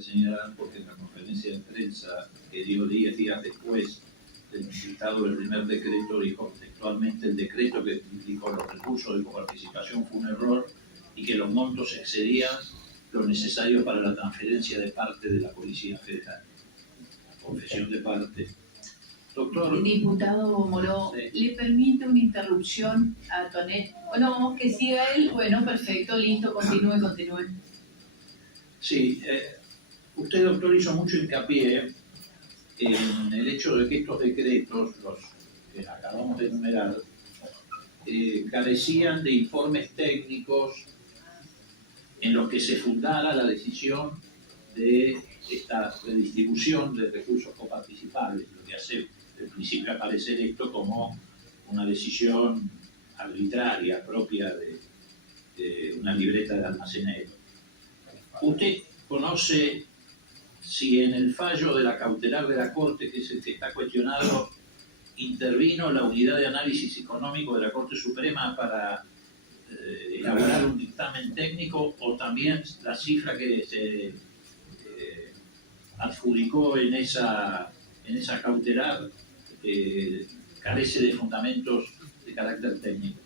que señalar, porque en la conferencia de prensa que dio 10 días después del dictado del primer decreto, dijo textualmente: el decreto que indicó los recursos de coparticipación fue un error y que los montos excedían lo necesario para la transferencia de parte de la Policía Federal. Confesión de parte. Doctor. Diputado Moró, Sí. ¿le permite una interrupción a Tonet? Bueno, que siga él. Bueno, perfecto, listo, continúe. Sí, usted, doctor, hizo mucho hincapié en el hecho de que estos decretos, los que acabamos de enumerar, carecían de informes técnicos en los que se fundara la decisión de esta redistribución de recursos coparticipables, lo que hace al principio aparecer esto como una decisión arbitraria propia de una libreta de almacenero. ¿Usted conoce si en el fallo de la cautelar de la Corte, que es el que está cuestionado, intervino la unidad de análisis económico de la Corte Suprema para elaborar un dictamen técnico, o también la cifra que se adjudicó en esa cautelar carece de fundamentos de carácter técnico?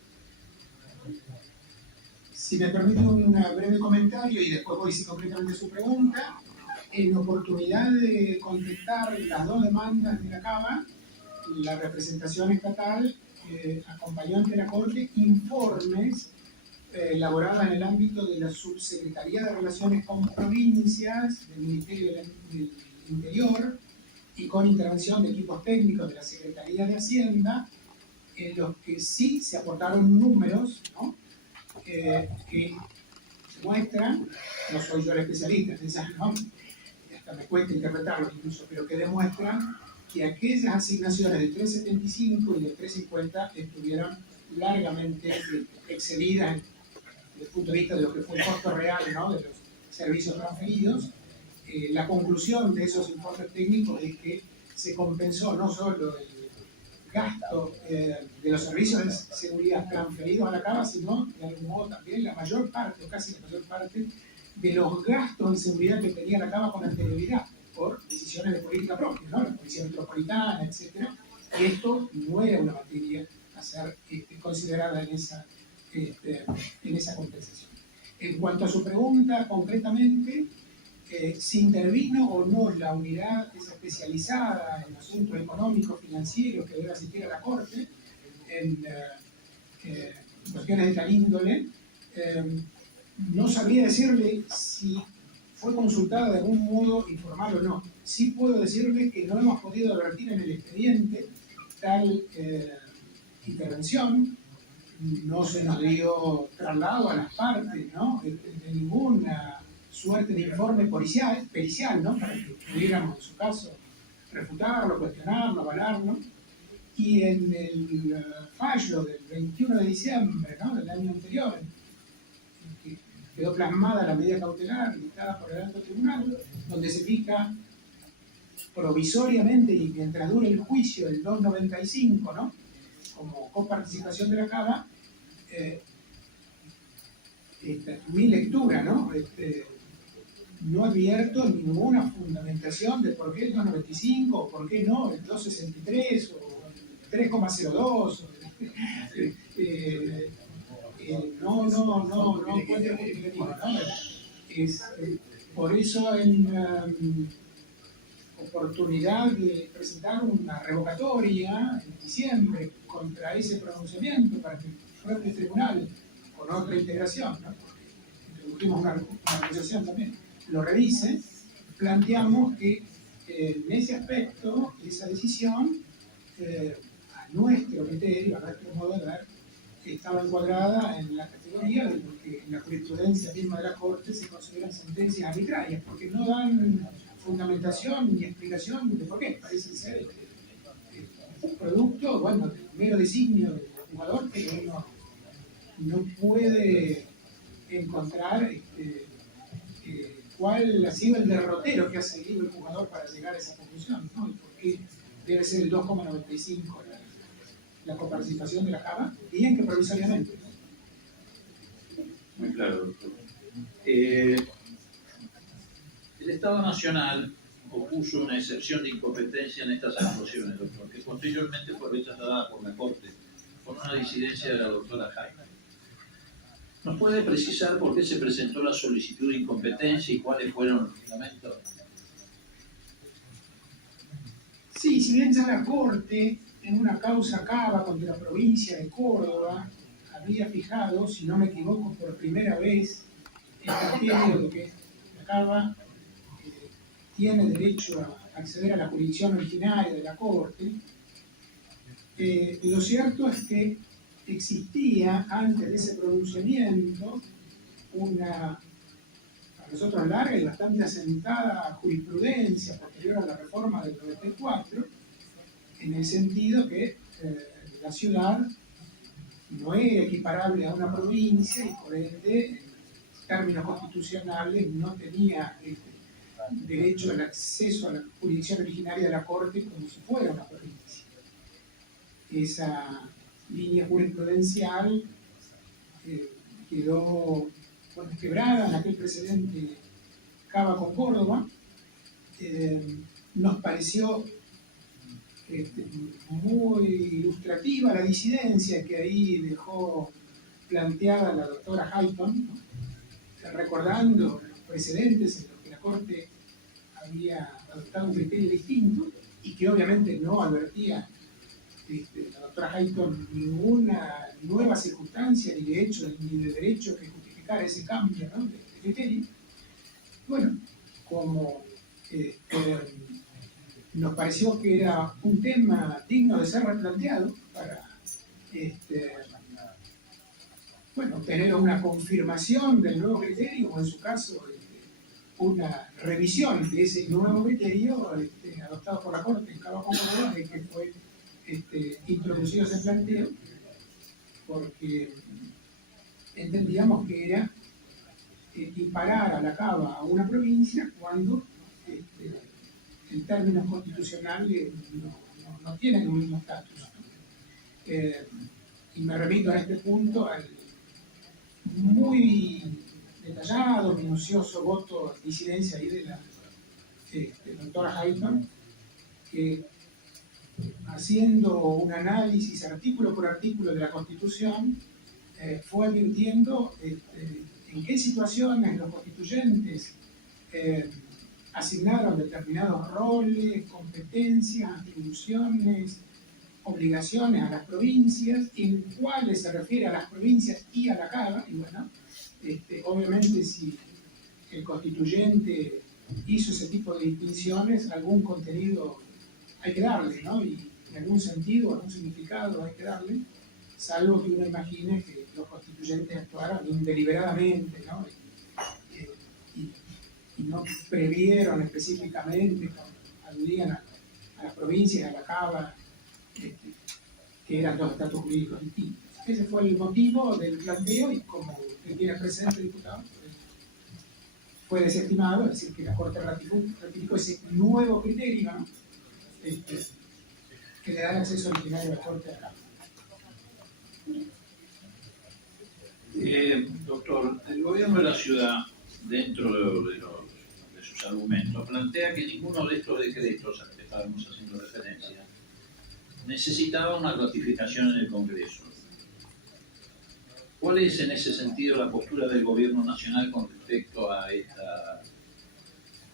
Si me permite un breve comentario y después voy sí concretamente a su pregunta. En oportunidad de contestar las dos demandas de la Cava, la representación estatal acompañó ante la Corte informes elaborados en el ámbito de la Subsecretaría de Relaciones con Provincias del Ministerio del Interior y con intervención de equipos técnicos de la Secretaría de Hacienda, en los que sí se aportaron números, ¿no? Que muestran, no soy yo el especialista en esas, ¿no? Hasta me cuesta interpretarlos incluso, pero que demuestran que aquellas asignaciones del 375 y del 350 estuvieron largamente excedidas desde el punto de vista de lo que fue el costo real, ¿no?, de los servicios transferidos. La conclusión de esos informes técnicos es que se compensó no solo el gasto de los servicios de seguridad transferidos a la Cava, sino de algún modo también la mayor parte, o casi la mayor parte, de los gastos de seguridad que tenía la Cava con anterioridad, por decisiones de política propia, ¿no?, la Policía Metropolitana, etc. Y esto no era una materia a ser considerada en esa compensación. En cuanto a su pregunta concretamente, si intervino o no la unidad especializada en asuntos económicos, financieros, que debe asistir a la Corte, en cuestiones de tal índole, no sabría decirle si fue consultada de algún modo informal o no. Sí puedo decirle que no hemos podido advertir en el expediente tal intervención. No se nos dio traslado a las partes, ¿no?, de ninguna suerte de informe pericial, ¿no?, para que pudiéramos, en su caso, refutarlo, cuestionarlo, avalarlo. Y en el fallo del 21 de diciembre, ¿no?, del año anterior, en que quedó plasmada la medida cautelar dictada por el alto tribunal, donde se fija provisoriamente y mientras dure el juicio el 295, ¿no?, como coparticipación de la Cava, mi lectura, ¿no?, no advierto ninguna fundamentación de por qué el 295 o por qué no el 263 o el 3,02. No encuentro justificativo, ¿no? Por eso, en oportunidad de presentar una revocatoria en diciembre contra ese pronunciamiento para que el propio tribunal, con otra integración, ¿no?, porque introdujimos una organización también, lo revise, planteamos que en ese aspecto, esa decisión, a nuestro criterio, a nuestro modo de ver, estaba encuadrada en la categoría de lo que en la jurisprudencia misma de la Corte se consideran sentencias arbitrarias, porque no dan fundamentación ni explicación de por qué. Parece ser un producto, bueno, del mero designio del jugador, que uno no puede encontrar cuál ha sido el derrotero que ha seguido el jugador para llegar a esa conclusión, ¿no?, y por qué debe ser el 2,95 la coparticipación de la Cava, bien que provisoriamente. Muy claro, doctor. El Estado Nacional opuso una excepción de incompetencia en estas actuaciones, doctor, que posteriormente fue rechazada por la Corte por una disidencia de la doctora Jaime. ¿Nos puede precisar por qué se presentó la solicitud de incompetencia y cuáles fueron los fundamentos? Sí, si bien ya la Corte, en una causa Cava contra la provincia de Córdoba, había fijado, si no me equivoco, por primera vez el criterio de que la Cava tiene derecho a acceder a la jurisdicción originaria de la Corte, lo cierto es que existía antes de ese pronunciamiento una, para nosotros larga y bastante asentada jurisprudencia posterior a la reforma del 94, en el sentido que la ciudad no era equiparable a una provincia y por ende, en términos constitucionales, no tenía derecho al acceso a la jurisdicción originaria de la Corte como si fuera una provincia. Esa línea jurisprudencial quedó quebrada en aquel precedente Cava con Córdoba. Nos pareció muy ilustrativa la disidencia que ahí dejó planteada la doctora Hayton, ¿no? Recordando los precedentes en los que la Corte había adoptado un criterio distinto y que obviamente no advertía la doctora Hayton ninguna nueva circunstancia ni de hecho ni de derecho que justificara ese cambio, ¿no?, de criterio. Bueno, como nos pareció que era un tema digno de ser replanteado para tener una confirmación del nuevo criterio, o en su caso una revisión de ese nuevo criterio adoptado por la Corte en Cava con Córdoba, de que fue introducido ese planteo, porque entendíamos que era equiparar a la Cava a una provincia cuando en términos constitucionales no tienen el mismo estatus, ¿no? Y me remito a este punto al muy detallado, minucioso voto de disidencia ahí de la doctora Hayton, que haciendo un análisis artículo por artículo de la Constitución, fue advirtiendo en qué situaciones los constituyentes asignaron determinados roles, competencias, atribuciones, obligaciones a las provincias, en cuáles se refiere a las provincias y a la Cava. Y bueno, obviamente si el constituyente hizo ese tipo de distinciones, algún contenido hay que darle, ¿no? Y algún sentido, algún significado hay que darle, salvo que uno imagine que los constituyentes actuaron deliberadamente, ¿no? Y no previeron específicamente, aludían a las provincias, a la Cava, que eran dos estatus jurídicos distintos. Ese fue el motivo del planteo y como usted tiene presente, diputado, fue desestimado, es decir, que la Corte ratificó ese nuevo criterio, ¿no?, que le da el acceso originario a la Corte de acá. Doctor, el gobierno de la ciudad, dentro de sus argumentos, plantea que ninguno de estos decretos a los que estábamos haciendo referencia necesitaba una ratificación en el Congreso. ¿Cuál es en ese sentido la postura del gobierno nacional con respecto a esta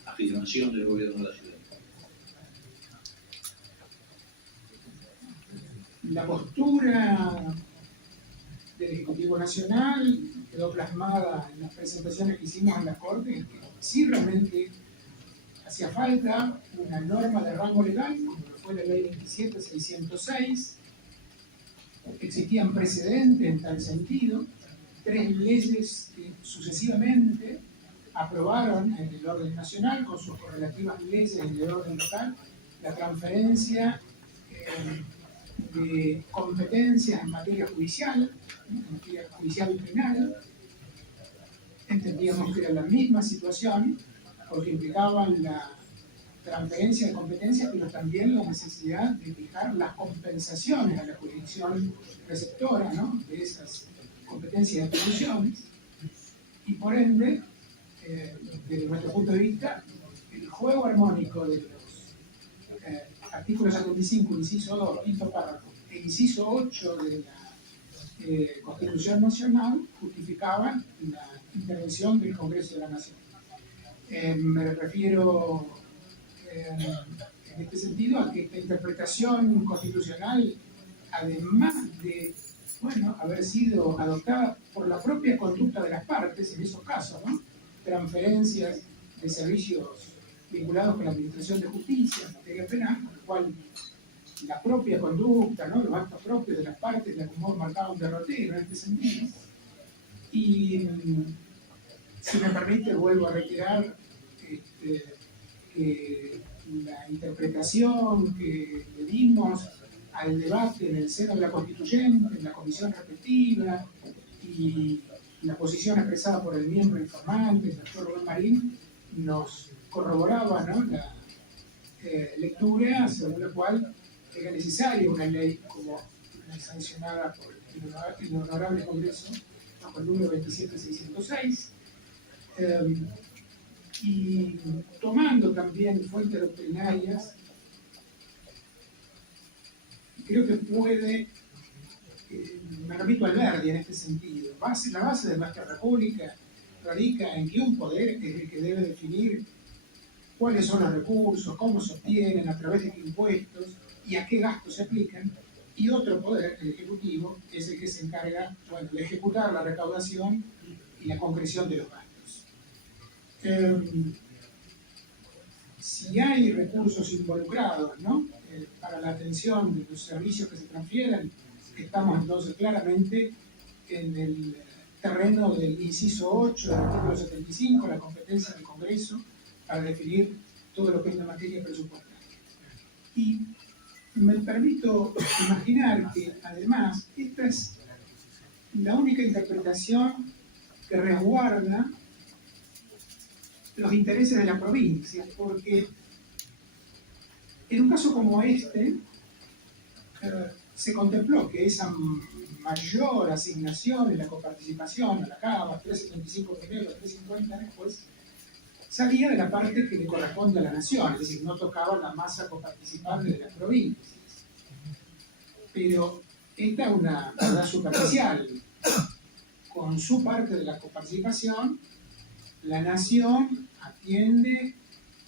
afirmación del gobierno de la ciudad? La postura del Ejecutivo Nacional quedó plasmada en las presentaciones que hicimos en la Corte, que sí realmente hacía falta una norma de rango legal, como lo fue la Ley 27.606. Existían precedentes en tal sentido, 3 leyes que sucesivamente aprobaron en el orden nacional, con sus correlativas leyes en el orden local, la transferencia de competencias en materia judicial y penal. Entendíamos que era la misma situación, porque implicaban la transferencia de competencias, pero también la necesidad de fijar las compensaciones a la jurisdicción receptora, ¿no?, de esas competencias y atribuciones. Y por ende, desde nuestro punto de vista, juego armónico de los artículos 75, inciso 2, quinto párrafo, e inciso 8 de la Constitución Nacional justificaban la intervención del Congreso de la Nación. Me refiero en este sentido a que esta interpretación constitucional, además de haber sido adoptada por la propia conducta de las partes, en esos casos, ¿no? Transferencias de servicios vinculados con la administración de justicia en materia penal, con lo cual la propia conducta, ¿no? Los actos propios de las partes de algún modo marcaban un derrotero en este sentido. Y si me permite, vuelvo a reiterar que la interpretación que le dimos al debate en el seno de la constituyente, en la comisión respectiva, y la posición expresada por el miembro informante, el doctor Rubén Marín, nos corroboraba, ¿no? La lectura según la cual era necesaria una ley como la sancionada por el Honorable Congreso bajo el número 27606, y tomando también fuentes doctrinarias, creo que puede, me repito al Verdi en este sentido, la base de nuestra república radica en que un poder es el que debe definir cuáles son los recursos, cómo se obtienen, a través de qué impuestos y a qué gastos se aplican, y otro poder, el Ejecutivo, es el que se encarga de ejecutar la recaudación y la concreción de los gastos. Si hay recursos involucrados, ¿no? Para la atención de los servicios que se transfieren, estamos entonces claramente en el terreno del inciso 8 del artículo 75, la competencia del Congreso para definir todo lo que es la materia presupuestaria. Y me permito imaginar que además esta es la única interpretación que resguarda los intereses de la provincia, porque en un caso como este se contempló que esa mayor asignación en la coparticipación a la CABA, 375 primero, 350 después, salía de la parte que le corresponde a la nación, es decir, no tocaba la masa coparticipable de las provincias. Pero esta es una verdad superficial. Con su parte de la coparticipación, la nación atiende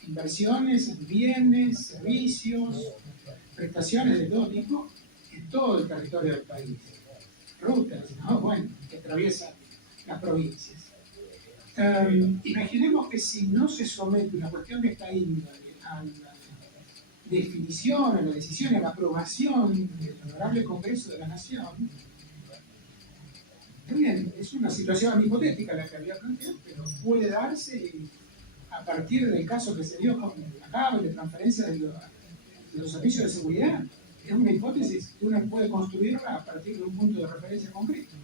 inversiones en bienes, servicios, prestaciones de todo tipo en todo el territorio del país. Rutas, ¿no? Bueno, que atraviesan las provincias. Imaginemos que si no se somete una cuestión de esta índole a la definición, a la decisión, a la aprobación del Honorable Congreso de la Nación, también es una situación hipotética la que había planteado, pero puede darse a partir del caso que se dio con la CABA y la transferencia de los servicios de seguridad. Es una hipótesis que uno puede construirla a partir de un punto de referencia concreto.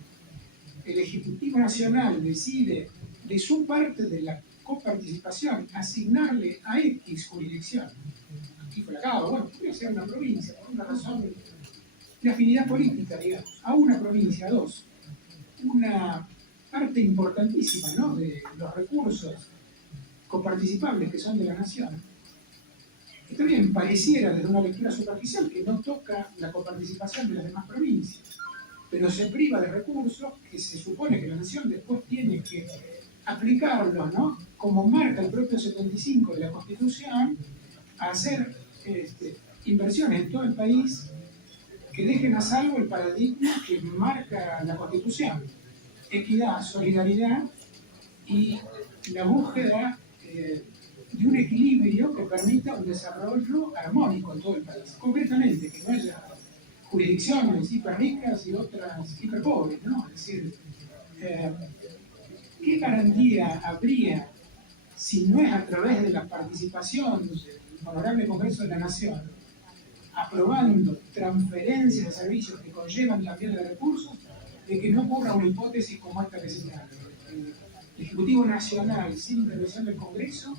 El Ejecutivo Nacional decide de su parte de la coparticipación asignarle a X jurisdicción, aquí fue la CABA, bueno, podría ser una provincia, por una razón de afinidad política, digamos, a una provincia, a dos, una parte importantísima, ¿no?, de los recursos coparticipables que son de la nación. Y también pareciera desde una lectura superficial que no toca la coparticipación de las demás provincias, pero se priva de recursos que se supone que la nación después tiene que aplicarlos, ¿no?, como marca el propio 75 de la Constitución, a hacer inversiones en todo el país que dejen a salvo el paradigma que marca la Constitución: equidad, solidaridad y la búsqueda de un equilibrio que permita un desarrollo armónico en todo el país. Concretamente, que no haya jurisdicciones hiper ricas y otras hiper pobres, ¿no? Es decir, ¿qué garantía habría si no es a través de la participación del Honorable Congreso de la Nación, aprobando transferencias de servicios que conllevan también de recursos, de que no ocurra una hipótesis como esta que señala? El Ejecutivo Nacional, sin intervención del Congreso,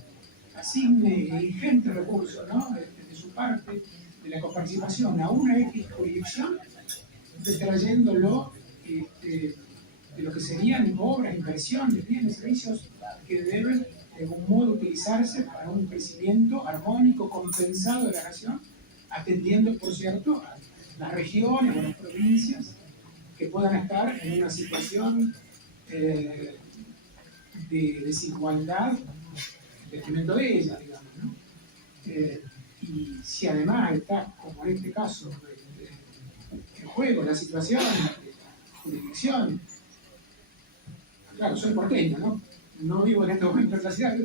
asigne ingentes recursos, ¿no?, de su parte, de la coparticipación a una X jurisdicción, detrayéndolo de lo que serían obras, inversiones, bienes, servicios que deben de algún modo utilizarse para un crecimiento armónico, compensado de la nación, atendiendo, por cierto, a las regiones o las provincias que puedan estar en una situación de desigualdad en detrimento de ellas, digamos, ¿no? Y si además está, como en este caso, en juego la situación de la jurisdicción, claro, soy porteño, ¿no? No vivo en este momento en la ciudad.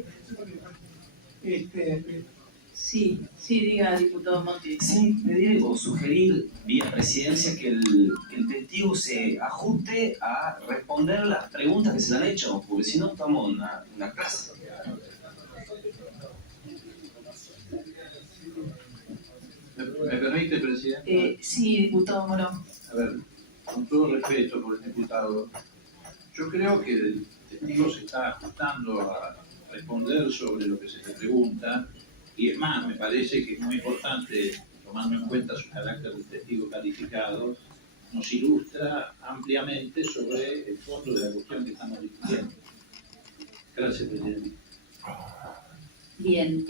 Sí, diga, diputado Monti. Sí, pedir o sugerir vía presidencia que el testigo se ajuste a responder las preguntas que se le han hecho, porque si no estamos en una clase. ¿Me permite, presidente? Sí, diputado Morón. A ver, con todo respeto por el diputado, yo creo que el testigo se está ajustando a responder sobre lo que se le pregunta, y es más, me parece que es muy importante, tomando en cuenta su carácter de testigo calificado, nos ilustra ampliamente sobre el fondo de la cuestión que estamos discutiendo. Gracias, presidente. Bien,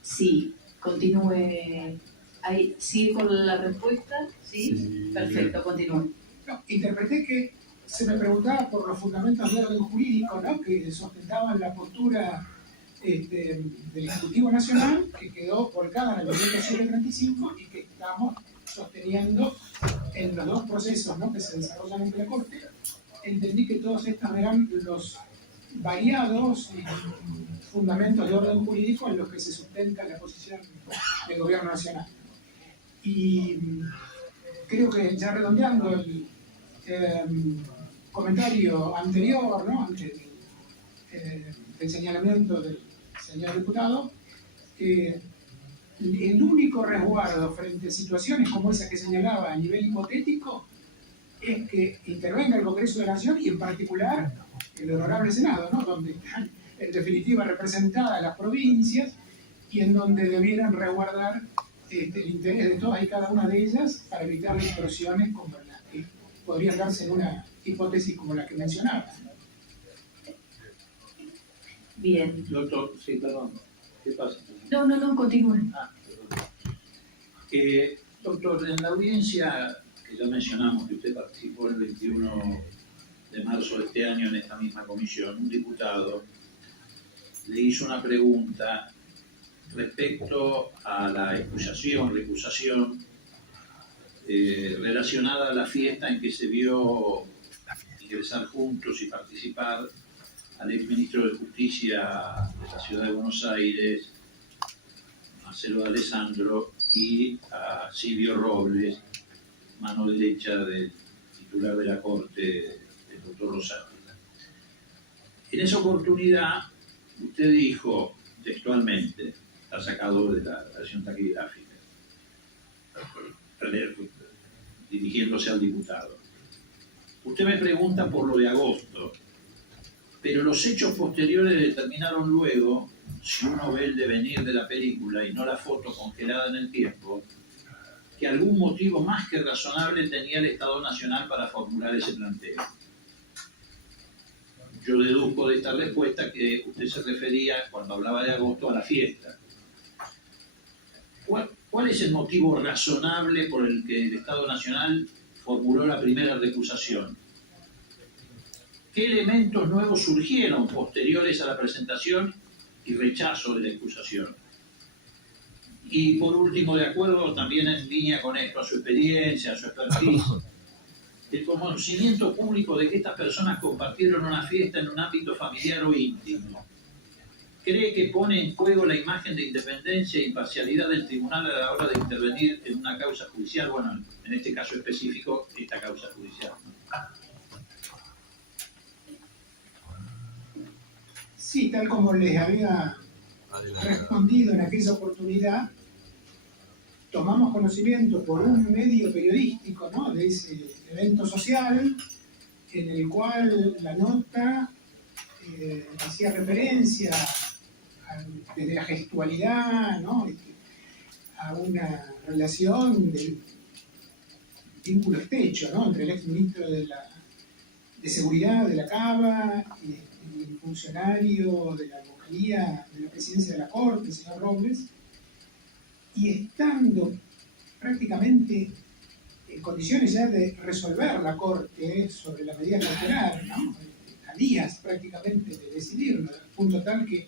sí, continúe. Ahí, ¿sigue con la respuesta? ¿Sí? Perfecto, continúe. No, interpreté que se me preguntaba por los fundamentos del orden jurídico, ¿no?, que sustentaban la postura del Ejecutivo Nacional, que quedó volcada en el decreto 735 y que estamos sosteniendo en los dos procesos, ¿no?, que se desarrollan ante la Corte. Entendí que todos estos eran los variados fundamentos de orden jurídico en los que se sustenta la posición del Gobierno Nacional. Y creo que, ya redondeando el comentario anterior, ¿no?, antes del señalamiento del señor diputado, el único resguardo frente a situaciones como esa que señalaba a nivel hipotético es que intervenga el Congreso de la Nación y en particular el Honorable Senado, ¿no?, donde están en definitiva representadas las provincias y en donde debieran resguardar el interés de todas y cada una de ellas para evitar distorsiones como las que podrían darse en una hipótesis como la que mencionaba. Bien. Doctor, sí, perdón. ¿Qué pasa? No, continúe. Perdón. Doctor, en la audiencia que ya mencionamos, que usted participó el 21 de marzo de este año en esta misma comisión, un diputado le hizo una pregunta respecto a la recusación relacionada a la fiesta en que se vio ingresar juntos y participar al exministro de Justicia de la Ciudad de Buenos Aires, Marcelo D'Alessandro, y a Silvio Robles, mano derecha del titular de la Corte, el doctor Rosario. En esa oportunidad, usted dijo textualmente, está sacado de la versión taquigráfica, dirigiéndose al diputado. Usted me pregunta por lo de agosto, pero los hechos posteriores determinaron luego, si uno ve el devenir de la película y no la foto congelada en el tiempo, que algún motivo más que razonable tenía el Estado Nacional para formular ese planteo. Yo deduzco de esta respuesta que usted se refería, cuando hablaba de agosto, a la fiesta. ¿Cuál es el motivo razonable por el que el Estado Nacional formuló la primera recusación? ¿Qué elementos nuevos surgieron posteriores a la presentación y rechazo de la acusación? Y por último, de acuerdo también en línea con esto, a su experiencia, a su expertise, el conocimiento público de que estas personas compartieron una fiesta en un ámbito familiar o íntimo, ¿cree que pone en juego la imagen de independencia e imparcialidad del tribunal a la hora de intervenir en una causa judicial? Bueno, en este caso específico, esta causa judicial. Sí, tal como les había respondido en aquella oportunidad, tomamos conocimiento por un medio periodístico, ¿no?, de ese evento social en el cual la nota hacía referencia desde la gestualidad, ¿no?, a una relación de vínculo estrecho, ¿no?, entre el exministro de Seguridad de la Cava y el funcionario de la vocalía de la presidencia de la Corte, el señor Robles, y estando prácticamente en condiciones ya de resolver la Corte sobre la medida cautelar, ¿no? A días prácticamente de decidirlo, al punto tal que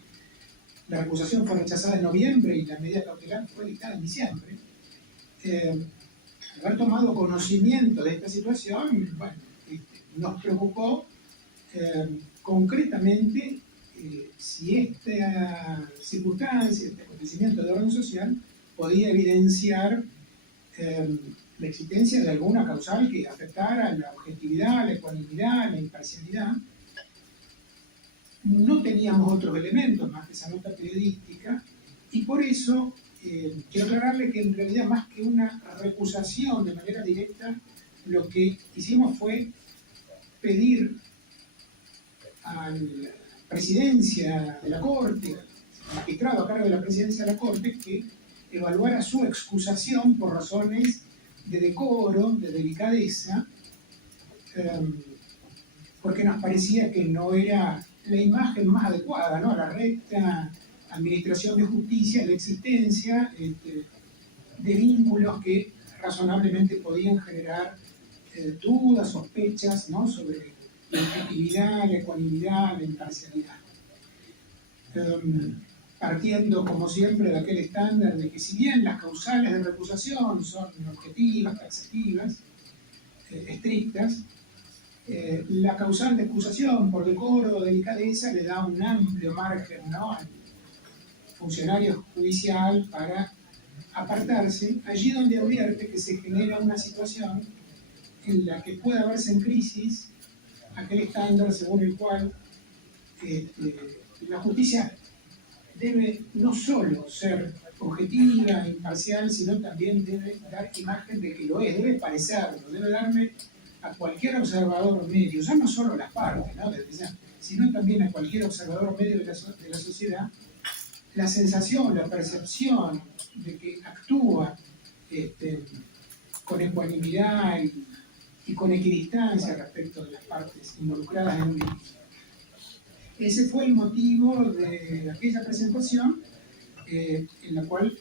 la recusación fue rechazada en noviembre y la medida cautelar fue dictada en diciembre. Haber tomado conocimiento de esta situación, bueno, nos preocupó concretamente si esta circunstancia, este acontecimiento de orden social, podía evidenciar la existencia de alguna causal que afectara la objetividad, la ecuanimidad, la imparcialidad. No teníamos otros elementos más que esa nota periodística y por eso quiero aclararle que en realidad más que una recusación de manera directa, lo que hicimos fue pedir a la presidencia de la Corte, al magistrado a cargo de la presidencia de la Corte, que evaluara su excusación por razones de decoro, de delicadeza, porque nos parecía que no era la imagen más adecuada, ¿no? La recta administración de justicia, la existencia de vínculos que razonablemente podían generar dudas, sospechas, ¿no? Sobre la objetividad, la ecuanimidad, la imparcialidad. Partiendo, como siempre, de aquel estándar de que si bien las causales de recusación son objetivas, taxativas, estrictas, la causal de excusación por decoro o delicadeza le da un amplio margen, ¿no?, al funcionario judicial para apartarse allí donde advierte que se genera una situación en la que pueda verse en crisis aquel estándar según el cual la justicia debe no solo ser objetiva, imparcial, sino también debe dar imagen de que lo es, debe parecerlo, debe darle a cualquier observador medio, ya no solo a las partes, ¿no?, sino también a cualquier observador medio de la sociedad, la sensación, la percepción de que actúa con ecuanimidad y con equidistancia respecto de las partes involucradas en un litigio. Ese fue el motivo de aquella presentación en la cual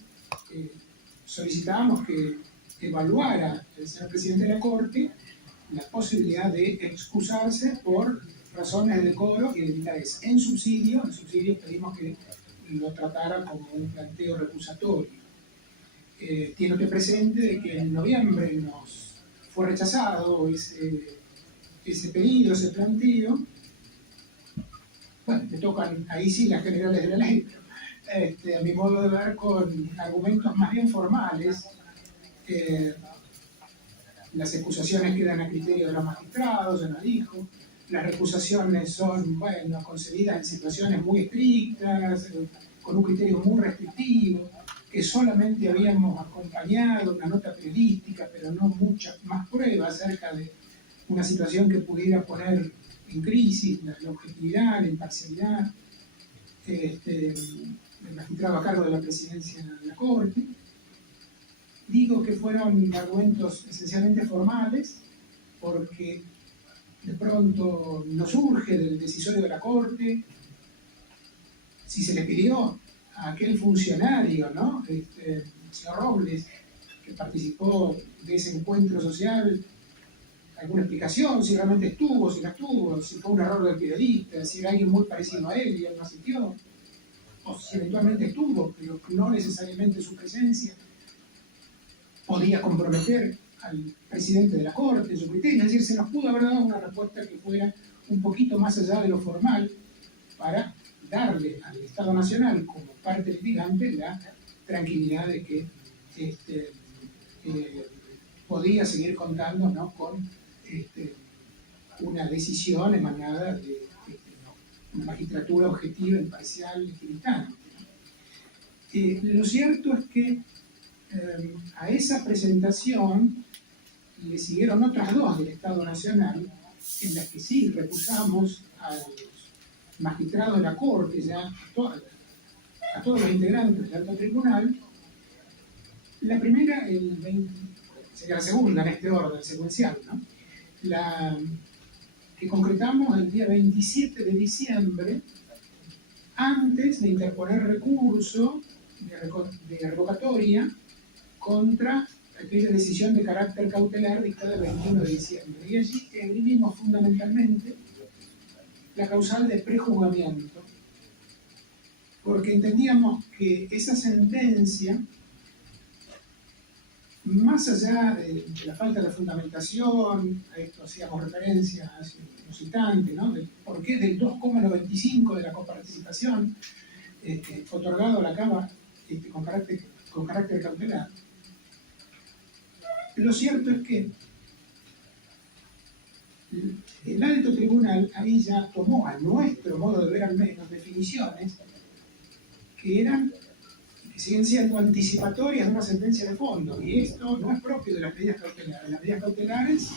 solicitábamos que evaluara el señor presidente de la Corte la posibilidad de excusarse por razones de decoro y de delicadeza. En subsidio pedimos que lo tratara como un planteo recusatorio. Tiene usted presente de que en noviembre nos fue rechazado ese pedido, ese planteo. Bueno, me tocan ahí sí las generales de la ley, pero a mi modo de ver, con argumentos más bien formales. Las excusaciones quedan a criterio de los magistrados, ya lo dijo. Las recusaciones son, bueno, concedidas en situaciones muy estrictas, con un criterio muy restrictivo, que solamente habíamos acompañado una nota periodística, pero no muchas más pruebas acerca de una situación que pudiera poner en crisis la objetividad, la imparcialidad del magistrado a cargo de la presidencia de la Corte. Digo que fueron argumentos esencialmente formales, porque de pronto nos surge del decisorio de la Corte, si se le pidió a aquel funcionario, ¿no?, el señor Robles, que participó de ese encuentro social, alguna explicación, si realmente estuvo, si no estuvo, si fue un error del periodista, si era alguien muy parecido a él y él no asistió, o si eventualmente estuvo, pero no necesariamente su presencia podía comprometer al presidente de la Corte, su criterio. Es decir, se nos pudo haber dado una respuesta que fuera un poquito más allá de lo formal para darle al Estado Nacional, como parte litigante, la tranquilidad de que podía seguir contando, ¿no?, con una decisión emanada de una magistratura objetiva, imparcial, equidistante. Lo cierto es que a esa presentación le siguieron otras dos del Estado Nacional, en las que sí recusamos a los magistrados de la Corte, ya a todos los integrantes del alto tribunal. La primera, sería la segunda en este orden secuencial, ¿no? que concretamos el día 27 de diciembre, antes de interponer recurso de revocatoria contra aquella decisión de carácter cautelar dictada el 21 de diciembre. Y allí escribimos fundamentalmente la causal de prejuzgamiento, porque entendíamos que esa sentencia, más allá de la falta de fundamentación, a esto hacíamos referencia hace unos instantes, ¿no? De por qué del 2,95 de la coparticipación otorgado a la Cava con carácter cautelar. Lo cierto es que el alto tribunal ahí ya tomó, a nuestro modo de ver al menos, definiciones que siguen siendo anticipatorias de una sentencia de fondo, y esto no es propio de las medidas cautelares. Las medidas cautelares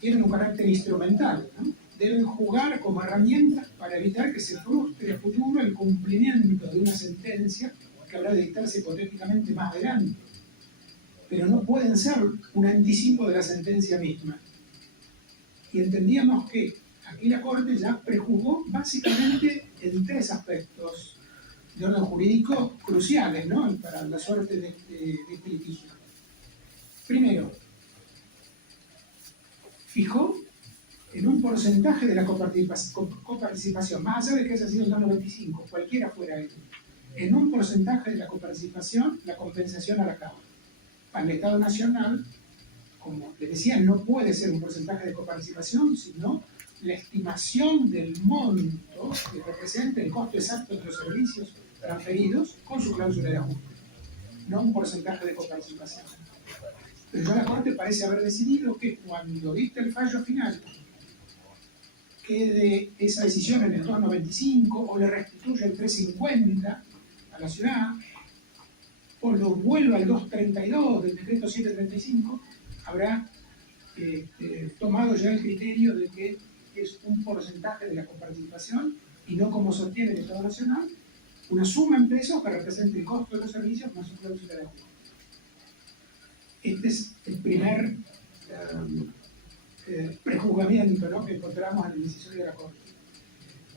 tienen un carácter instrumental, ¿no? Deben jugar como herramientas para evitar que se frustre a futuro el cumplimiento de una sentencia que habrá de dictarse hipotéticamente más adelante, pero no pueden ser un anticipo de la sentencia misma. Y entendíamos que aquí la Corte ya prejuzgó básicamente en tres aspectos de orden jurídico cruciales, ¿no?, para la suerte de este litigio. Primero, fijó en un porcentaje de la coparticipación, más allá de que haya sido el 2,95, cualquiera fuera él, en un porcentaje de la coparticipación, la compensación a la Cava. Para el Estado Nacional, como les decía, no puede ser un porcentaje de coparticipación, sino la estimación del monto que representa el costo exacto de los servicios transferidos con su cláusula de ajuste, no un porcentaje de coparticipación. Pero ya la Corte parece haber decidido que cuando dicta el fallo final, quede esa decisión en el 2,95 o le restituya el 3,50 a la ciudad, o lo vuelva al 2,32 del decreto 735, habrá tomado ya el criterio de que es un porcentaje de la coparticipación y no, como sostiene el Estado Nacional, una suma en pesos que represente el costo de los servicios más su cláusula de ajuste. Este es el primer prejuzgamiento, ¿no?, que encontramos en el decisorio de la Corte.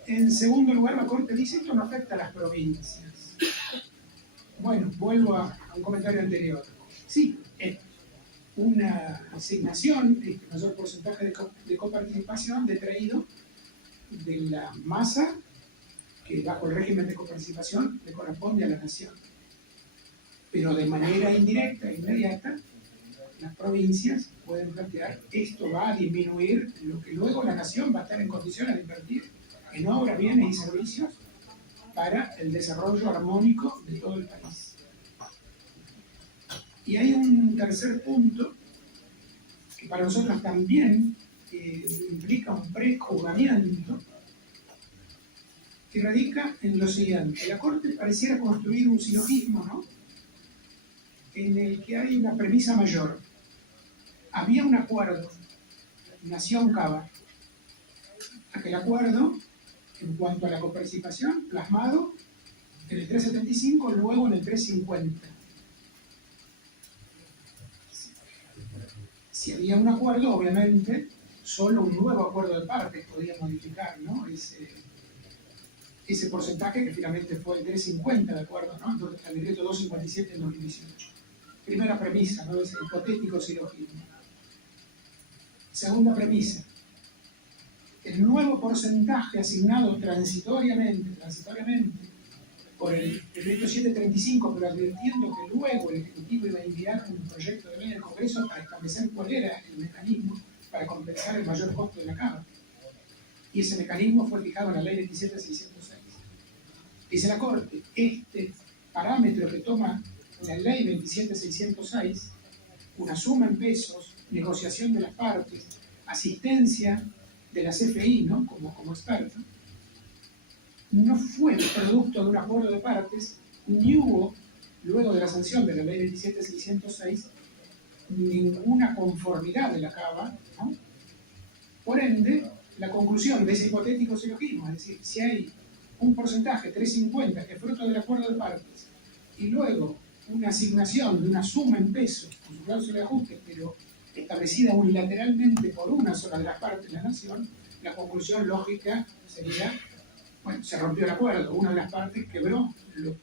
En segundo lugar, la Corte dice: esto no afecta a las provincias. Bueno, vuelvo a un comentario anterior. Sí, una asignación de mayor porcentaje de coparticipación detraído de la masa que bajo el régimen de coparticipación le corresponde a la nación. Pero de manera indirecta e inmediata, las provincias pueden plantear: esto va a disminuir lo que luego la nación va a estar en condiciones de invertir en obras, bienes y servicios para el desarrollo armónico de todo el país. Y hay un tercer punto que para nosotros también implica un prejuzgamiento, que radica en lo siguiente. La Corte pareciera construir un silogismo, ¿no?, en el que hay una premisa mayor. Había un acuerdo, Nación Cava. Aquel acuerdo, en cuanto a la coparticipación, plasmado en el 375, luego en el 350. Si había un acuerdo, obviamente, solo un nuevo acuerdo de partes podía modificar, ¿no?, ese porcentaje, que finalmente fue el 350, de acuerdo, ¿no?, al decreto 257 de 2018. Primera premisa, ¿no?, ese hipotético silogismo. Segunda premisa: el nuevo porcentaje asignado transitoriamente por el decreto 735, pero advirtiendo que luego el Ejecutivo iba a enviar un proyecto de ley al Congreso para establecer cuál era el mecanismo para compensar el mayor costo de la Cava. Y ese mecanismo fue fijado en la ley 27606. Dice la Corte: este parámetro que toma la ley 27606, una suma en pesos, negociación de las partes, asistencia de la CFI, ¿no?, como experto, no fue producto de un acuerdo de partes, ni hubo, luego de la sanción de la ley 27606, ninguna conformidad de la Cava, ¿no? Por ende, la conclusión de ese hipotético silogismo, es decir, si hay un porcentaje 350 que es fruto del acuerdo de partes, y luego una asignación de una suma en pesos con su cláusula de ajuste, pero establecida unilateralmente por una sola de las partes de la nación, la conclusión lógica sería, bueno, se rompió el acuerdo, una de las partes quebró lo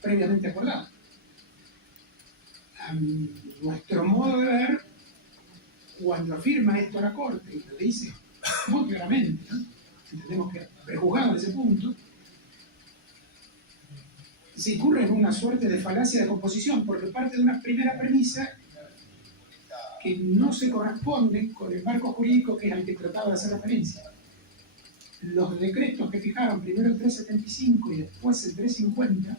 previamente acordado. A nuestro modo de ver, cuando afirma esto la Corte, y lo dice muy claramente, ¿no? Entendemos que prejuzgado en ese punto, se incurre en una suerte de falacia de composición, porque parte de una primera premisa que no se corresponde con el marco jurídico que es al que trataba de hacer referencia. Los decretos que fijaron primero el 375 y después el 350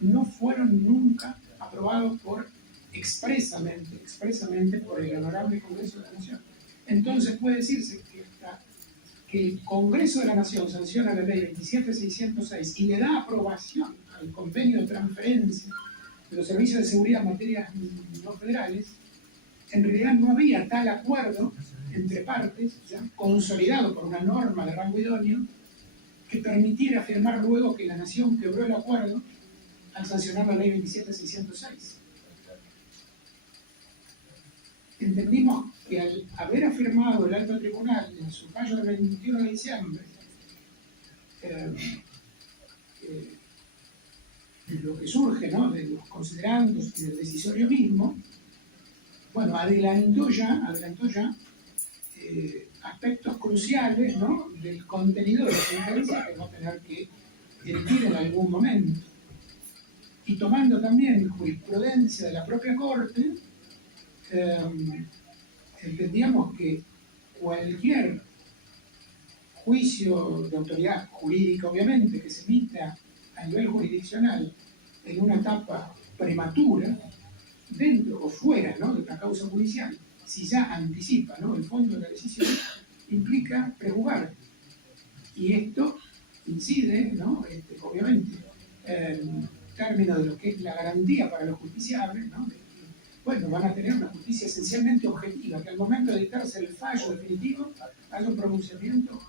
no fueron nunca aprobados expresamente por el Honorable Congreso de la Nación. Entonces puede decirse que el Congreso de la Nación sanciona la ley 27606 y le da aprobación al convenio de transferencia de los servicios de seguridad en materias no federales. En realidad no había tal acuerdo entre partes, ya consolidado por una norma de rango idóneo, que permitiera afirmar luego que la Nación quebró el acuerdo al sancionar la ley 27606. Entendimos que al haber afirmado el Alto Tribunal en su fallo del 21 de diciembre lo que surge, ¿no?, de los considerandos y del decisorio mismo, bueno, adelantó ya aspectos cruciales, ¿no?, del contenido de la sentencia que va a tener que emitir en algún momento. Y tomando también jurisprudencia de la propia Corte, entendíamos que cualquier juicio de autoridad jurídica, obviamente, que se emita a nivel jurisdiccional en una etapa prematura, dentro o fuera, ¿no?, de una causa judicial, si ya anticipa, ¿no?, el fondo de la decisión, implica prejuzgar. Y esto incide, ¿no?, obviamente, en términos de lo que es la garantía para los justiciables, ¿no?, de que, bueno, van a tener una justicia esencialmente objetiva, que al momento de dictarse el fallo definitivo haya un pronunciamiento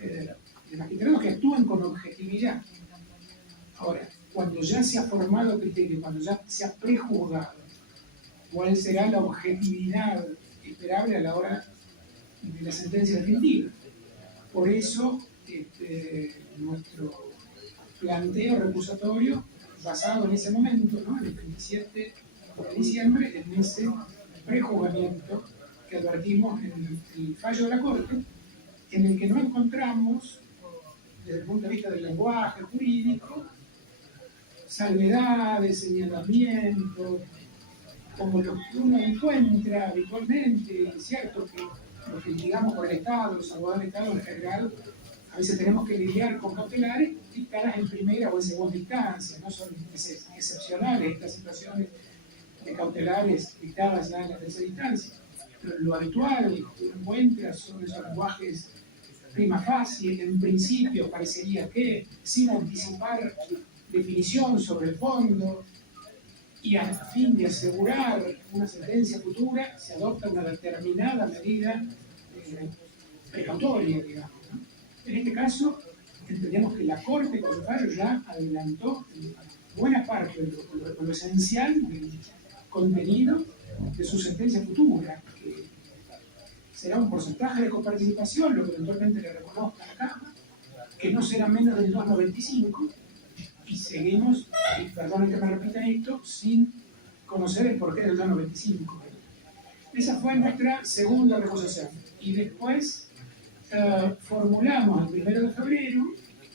de magistrados que actúan con objetividad. Ahora, cuando ya se ha formado criterio, cuando ya se ha prejuzgado, ¿cuál será la objetividad esperable a la hora de la sentencia definitiva? Por eso, nuestro planteo recusatorio, basado en ese momento, ¿no?, el 27 de diciembre, en ese prejuzgamiento que advertimos en el fallo de la Corte, en el que no encontramos, desde el punto de vista del lenguaje jurídico, salvedades, señalamientos, como lo que uno encuentra habitualmente. Es cierto que los que litigamos por el Estado, los abogados del Estado en general, a veces tenemos que lidiar con cautelares dictadas en primera o en segunda instancia, no son excepcionales estas situaciones de cautelares dictadas ya en la tercera instancia. Pero lo habitual que uno encuentra son esos lenguajes prima facie, en principio parecería que, sin anticipar definición sobre el fondo, y a fin de asegurar una sentencia futura, se adopta una determinada medida precautoria, digamos, ¿no? En este caso, entendemos que la Corte con su fallo ya adelantó buena parte de lo esencial del contenido de su sentencia futura, que será un porcentaje de coparticipación, lo que eventualmente le reconozca a la Cámara, que no será menos del 2,95, y seguimos, y perdón que me repita esto, sin conocer el porqué del 2,95. Esa fue nuestra segunda recusación. Y después formulamos el 1 de febrero,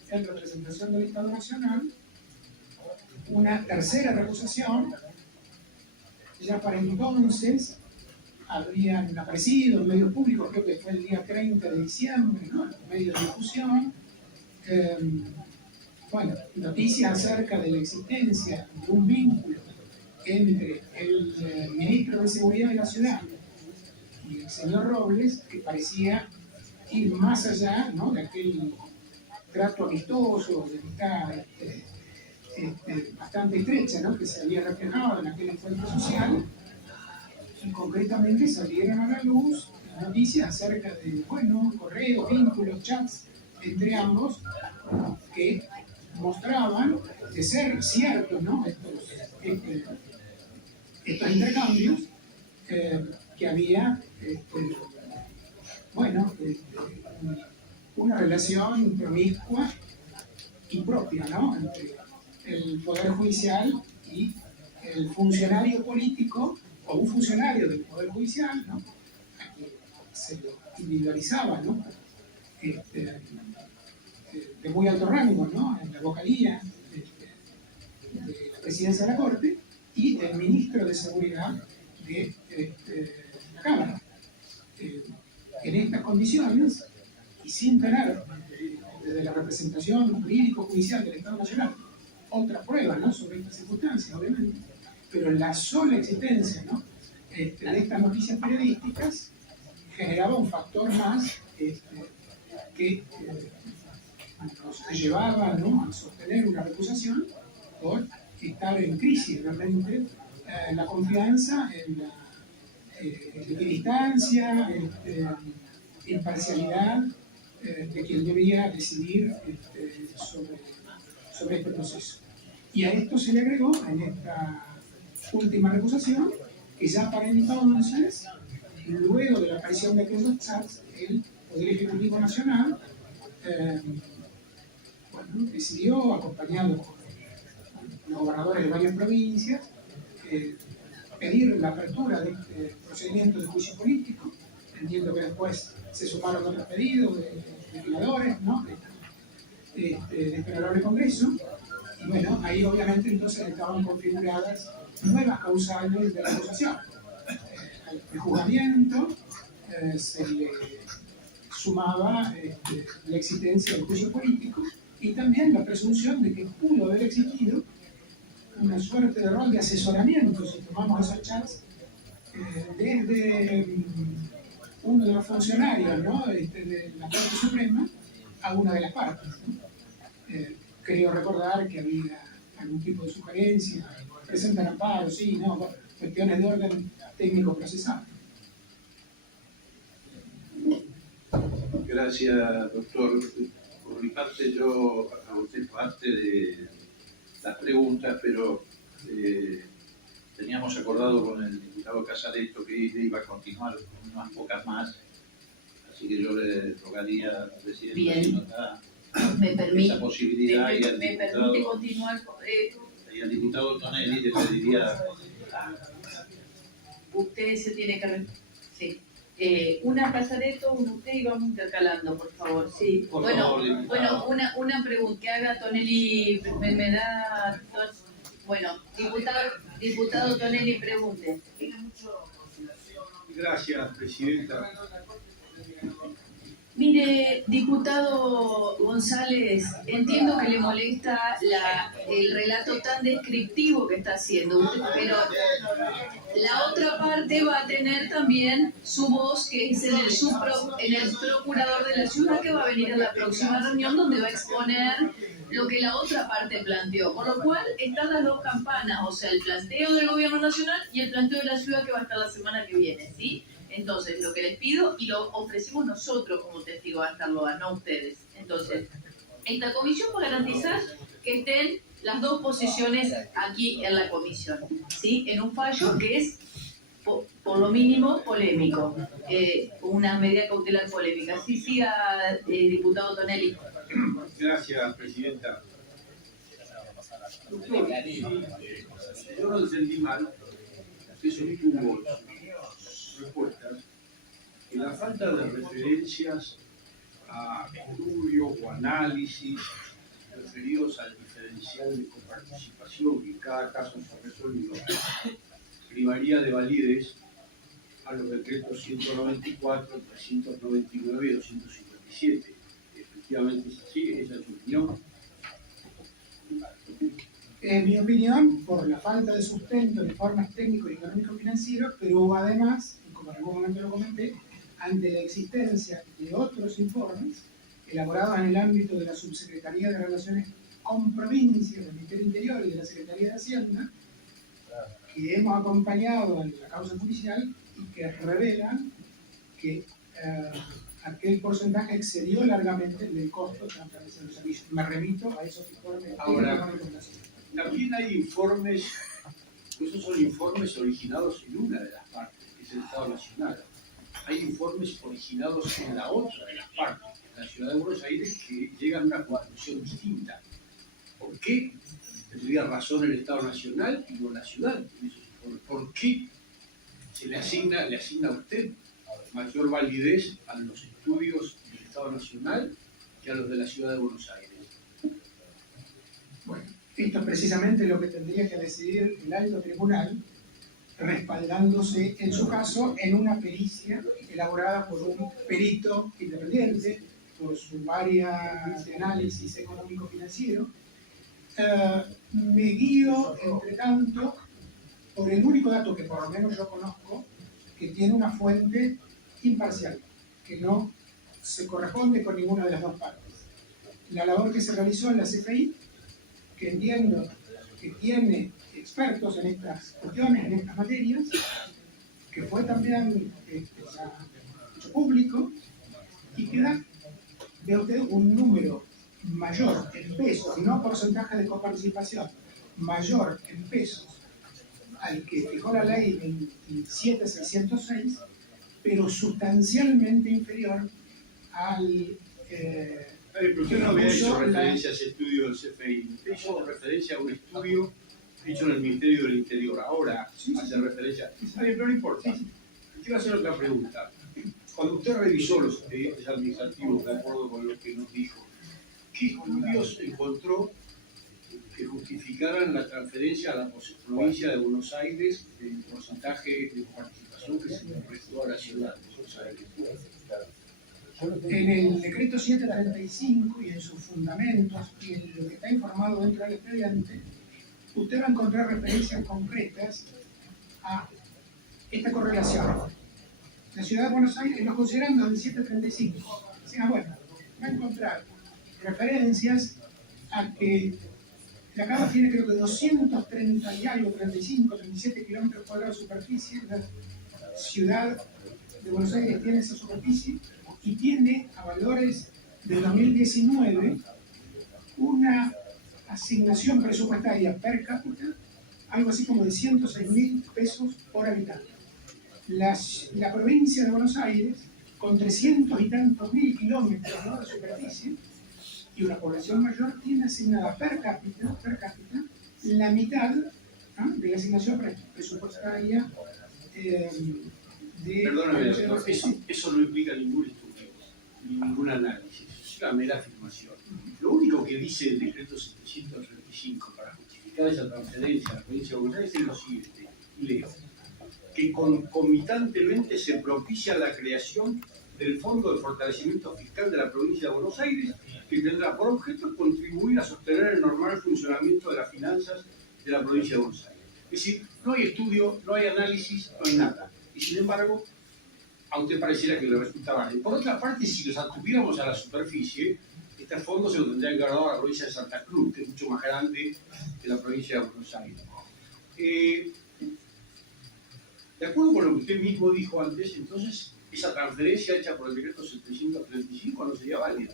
en representación del Estado Nacional, una tercera recusación. Ya para entonces habrían aparecido en medios públicos, creo que fue el día 30 de diciembre, ¿no?, en los medios de difusión, bueno, noticias acerca de la existencia de un vínculo entre el ministro de Seguridad de la ciudad y el señor Robles, que parecía ir más allá, ¿no?, de aquel trato amistoso, de amistad bastante estrecha, ¿no?, que se había reflejado en aquel encuentro social. Y concretamente salieron a la luz noticias acerca de, bueno, correos, vínculos, chats entre ambos, que mostraban, de ser ciertos, ¿no?, estos intercambios, que había, una relación promiscua y propia, ¿no?, entre el Poder Judicial y el funcionario político, o un funcionario del Poder Judicial, ¿no?, a que se lo individualizaba, ¿no?, de muy alto rango, ¿no?, en la vocalía de la presidencia de la Corte, y el ministro de Seguridad de la Cámara. En estas condiciones, y sin tener desde la representación jurídico-judicial del Estado Nacional otra prueba, ¿no?, sobre estas circunstancias, obviamente, pero la sola existencia, ¿no?, de estas noticias periodísticas generaba un factor más que nos llevaba, ¿no?, a sostener una recusación por estar en crisis realmente la confianza en la equidistancia, imparcialidad de quien debía decidir sobre este proceso. Y a esto se le agregó, en esta última recusación, que ya para entonces, luego de la aparición de aquellos chats, el Poder Ejecutivo Nacional decidió, acompañado por los gobernadores de varias provincias, pedir la apertura de este procedimiento de juicio político. Entiendo que después se sumaron otros pedidos de legisladores, ¿no?, de este honorable Congreso, y bueno, ahí obviamente entonces estaban configuradas nuevas causales de la acusación. Al prejuzgamiento se le sumaba la existencia del juicio político y también la presunción de que pudo haber existido una suerte de rol de asesoramiento, si tomamos esos chats, desde uno de los funcionarios, ¿no?, de la Corte Suprema a una de las partes, ¿no? Creo recordar que había algún tipo de sugerencia, presentan amparo, sí, no, bueno, cuestiones de orden técnico-procesal. Gracias, doctor. Por mi parte, yo agoté parte de las preguntas, pero teníamos acordado con el diputado Casareto que iba a continuar con unas pocas más, así que yo le rogaría al presidente que nos da esa posibilidad, y permite continuar. Y al diputado Tonelli le pediría... Usted se tiene que... Sí. Una Casareto, una usted, y vamos intercalando, por favor. Sí. Por bueno, favor, bueno, una pregunta que haga Tonelli, me da... Bueno, diputado Tonelli, pregunte. Gracias, presidenta. Mire, diputado González, entiendo que le molesta el relato tan descriptivo que está haciendo usted, pero la otra parte va a tener también su voz, que es en el procurador de la ciudad, que va a venir a la próxima reunión, donde va a exponer lo que la otra parte planteó. Por lo cual están las dos campanas, o sea, el planteo del gobierno nacional y el planteo de la ciudad, que va a estar la semana que viene, ¿sí? Entonces, lo que les pido, y lo ofrecimos nosotros como testigo a estarlo, no ustedes. Entonces, esta comisión va a garantizar que estén las dos posiciones aquí en la comisión, ¿sí? En un fallo que es, por lo mínimo, polémico, una medida cautelar polémica. Sí, siga, diputado Tonelli. Gracias, presidenta. Doctor, yo no entendí mal, que sostuvo respuestas, que la falta de referencias a estudios o análisis referidos al diferencial de coparticipación que en cada caso se resuelve privaría de validez a los decretos 194, 399 y 257. Efectivamente es así, esa es su opinión. En mi opinión, por la falta de sustento de informes técnicos y económicos financieros, pero además, como en algún momento lo comenté, ante la existencia de otros informes elaborados en el ámbito de la Subsecretaría de Relaciones con Provincias del Ministerio Interior y de la Secretaría de Hacienda, que hemos acompañado en la causa judicial y que revelan que aquel porcentaje excedió largamente el costo de transferencia de los servicios. Me remito a esos informes. Ahora, también hay informes, esos son informes originados en una de las partes, que es el Estado Nacional. Hay informes originados en la otra de las partes, en la ciudad de Buenos Aires, que llegan a una conclusión distinta. ¿Por qué tendría razón el Estado Nacional y no la ciudad? ¿Por qué se le asigna a usted mayor validez a los estudios del Estado Nacional que a los de la ciudad de Buenos Aires? Bueno, esto es precisamente lo que tendría que decidir el alto tribunal, respaldándose, en su caso, en una pericia elaborada por un perito independiente, por su área de análisis económico-financiero. Me guío, entre tanto, por el único dato que por lo menos yo conozco, que tiene una fuente imparcial, que no se corresponde con ninguna de las dos partes. La labor que se realizó en la CFI, que entiendo que tiene expertos en estas cuestiones, en estas materias, que fue también hecho público, y que da de usted un número mayor en pesos, no porcentaje de coparticipación, mayor en pesos al que fijó la ley 27606, pero sustancialmente inferior al... pero usted no había hecho referencia a ese estudio del CFI, usted hizo referencia a un estudio hecho en el Ministerio del Interior, ahora hace referencia. Pero no importa. Quiero hacer otra pregunta. Cuando usted revisó los expedientes administrativos, de acuerdo con lo que nos dijo, ¿qué estudios encontró que justificaran la transferencia a la provincia de Buenos Aires del porcentaje de participación que se le prestó a la ciudad de Buenos Aires? En el decreto 735 y en sus fundamentos y en lo que está informado dentro del expediente, usted va a encontrar referencias concretas a esta correlación. La ciudad de Buenos Aires, lo considerando el 735, o sea, bueno, va a encontrar referencias a que la Cava tiene creo que 230 y algo, 35, 37 kilómetros cuadrados de superficie. La ciudad de Buenos Aires tiene esa superficie y tiene a valores de 2019 una asignación presupuestaria per cápita, algo así como de 106.000 pesos por habitante. La provincia de Buenos Aires, con 300 y tantos mil kilómetros, ¿no?, de superficie y una población mayor, tiene asignada per cápita la mitad, ¿no?, de la asignación presupuestaria de... Perdóname, eso no implica ningún estudio, ni ningún análisis, es una mera afirmación. Lo único que dice el decreto 735 para justificar esa transferencia a la provincia de Buenos Aires es lo siguiente, y leo, que concomitantemente se propicia la creación del Fondo de Fortalecimiento Fiscal de la provincia de Buenos Aires, que tendrá por objeto contribuir a sostener el normal funcionamiento de las finanzas de la provincia de Buenos Aires. Es decir, no hay estudio, no hay análisis, no hay nada. Y sin embargo, a usted pareciera que le resulta válido. Por otra parte, si los atuviéramos a la superficie, este fondo se lo tendría encargado a la provincia de Santa Cruz, que es mucho más grande que la provincia de Buenos Aires. De acuerdo con lo que usted mismo dijo antes, entonces esa transferencia hecha por el decreto 735 no sería válida,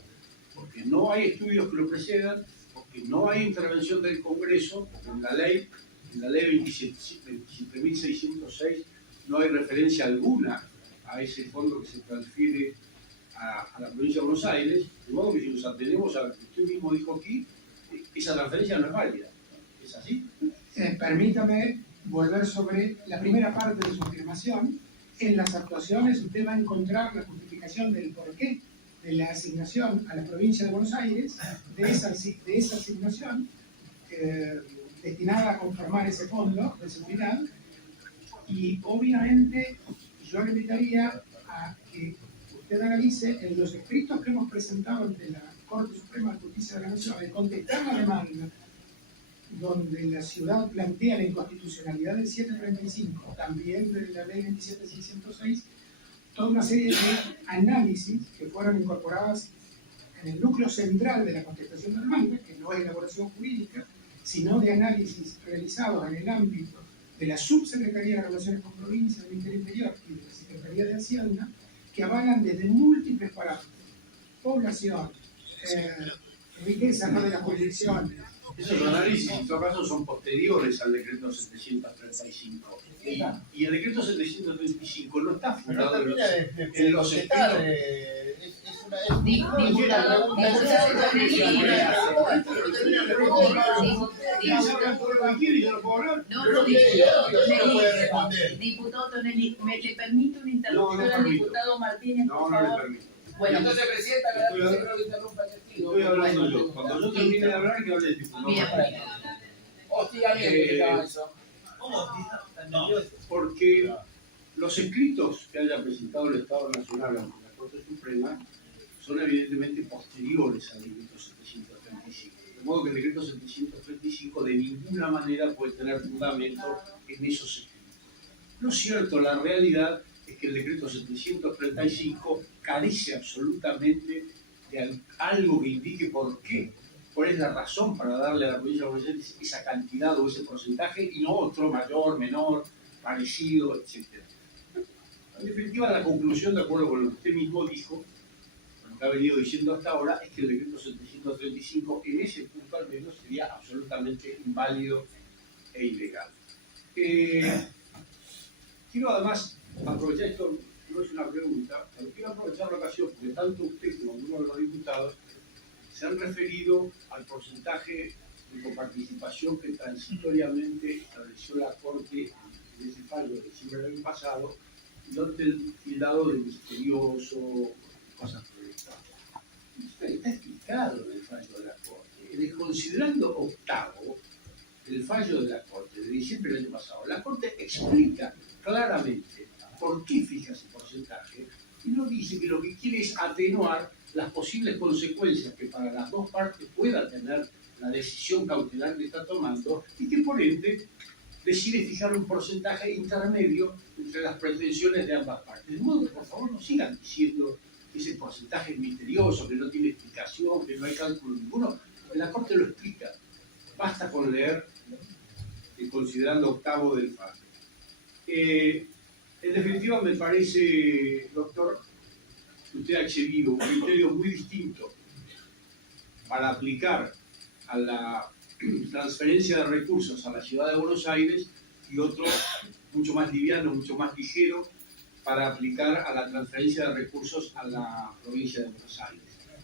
porque no hay estudios que lo precedan, porque no hay intervención del Congreso, en la ley 27.606 no hay referencia alguna a ese fondo que se transfiere a la provincia de Buenos Aires, de modo que si nos atenemos a lo que usted mismo dijo aquí, esa transferencia no es válida. ¿Es así? Permítame volver sobre la primera parte de su afirmación. En las actuaciones usted va a encontrar la justificación del porqué de la asignación a la provincia de Buenos Aires, de esa asignación destinada a conformar ese fondo de seguridad, y obviamente yo le invitaría a que usted analice en los escritos que hemos presentado ante la Corte Suprema de Justicia de la Nación, al contestar la demanda donde la ciudad plantea la inconstitucionalidad del 735, también de la ley 27.606, toda una serie de análisis que fueron incorporadas en el núcleo central de la contestación de la demanda, que no es elaboración jurídica, sino de análisis realizados en el ámbito de la Subsecretaría de Relaciones con Provincias del Ministerio Interior y de la Secretaría de Hacienda, que avalan desde múltiples parámetros: población, riqueza, ¿no?, de las jurisdicciones, Esos análisis, en todo caso, son posteriores al decreto 735. Y el decreto 735 no está Pero no fundado en termina de los contestar, escritos. Diputado Ustedes hablan todo lo que quieren y yo no puedo hablar. Pero que obvio no puede responder. Diputado Tonelli, ¿me le permite una interrupción No, no al permito. diputado Martínez, No, por no le favor? permito. Bueno, Entonces, presidenta, Estoy- creo que interrumpa el testigo. Estoy hablando yo. Cuando yo termine de hablar, que hable el diputado. bien. Hostia, bien que estaba eso. Porque los escritos que haya presentado el Estado Nacional ante la Corte Suprema son evidentemente posteriores al decreto 735. De modo que el decreto 735 de ninguna manera puede tener fundamento en esos escritos. Lo cierto, la realidad, es que el decreto 735 carece absolutamente de algo que indique por qué, cuál es la razón para darle a la provincia de Buenos Aires esa cantidad o ese porcentaje y no otro mayor, menor, parecido, etc. En definitiva, la conclusión, de acuerdo con lo que usted mismo dijo, con lo que ha venido diciendo hasta ahora, es que el decreto 735 en ese punto al menos sería absolutamente inválido e ilegal. Quiero además aprovechar esto, no es una pregunta, pero quiero aprovechar la ocasión porque tanto usted como uno de los diputados se han referido al porcentaje de coparticipación que transitoriamente estableció la Corte en ese fallo de diciembre del año pasado, y lo han tildado de misterioso, cosas por el estilo. Está explicado en el fallo de la Corte. En el considerando octavo del fallo de la Corte de diciembre del año pasado, la Corte explica claramente por qué fija ese porcentaje y no dice que lo que quiere es atenuar las posibles consecuencias que para las dos partes pueda tener la decisión cautelar que está tomando y que por ende decide fijar un porcentaje intermedio entre las pretensiones de ambas partes. De modo que por favor no sigan diciendo que ese porcentaje es misterioso, que no tiene explicación, que no hay cálculo ninguno. La Corte lo explica. Basta con leer el considerando octavo del fallo. En definitiva, me parece, doctor, que usted ha exhibido un criterio muy distinto para aplicar a la transferencia de recursos a la ciudad de Buenos Aires y otro mucho más liviano, mucho más ligero para aplicar a la transferencia de recursos a la provincia de Buenos Aires.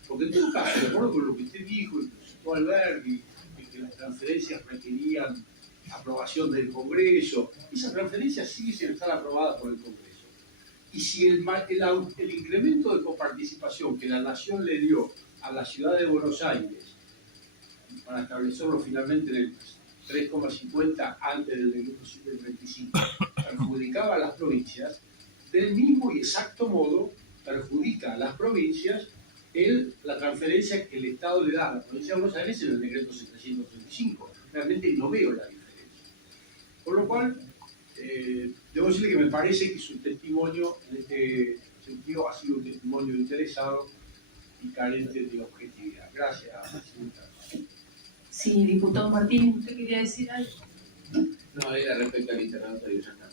Porque en todo caso, de acuerdo con lo que usted dijo y presentó Alberti, que las transferencias requerían aprobación del Congreso, esas transferencias siguen sin estar aprobadas por el Congreso. Y si el incremento de coparticipación que la Nación le dio a la ciudad de Buenos Aires, para establecerlo finalmente en el 3,50 antes del decreto 735, perjudicaba a las provincias, del mismo y exacto modo perjudica a las provincias la transferencia que el Estado le da a la provincia de Buenos Aires en el decreto 735. Realmente no veo la diferencia. Por lo cual, debo decirle que me parece que su testimonio en este sentido ha sido un testimonio interesado y carente de objetividad. Gracias, presidenta. Sí, diputado Martínez, ¿usted quería decir algo? No, era respecto al internado de Yucatán.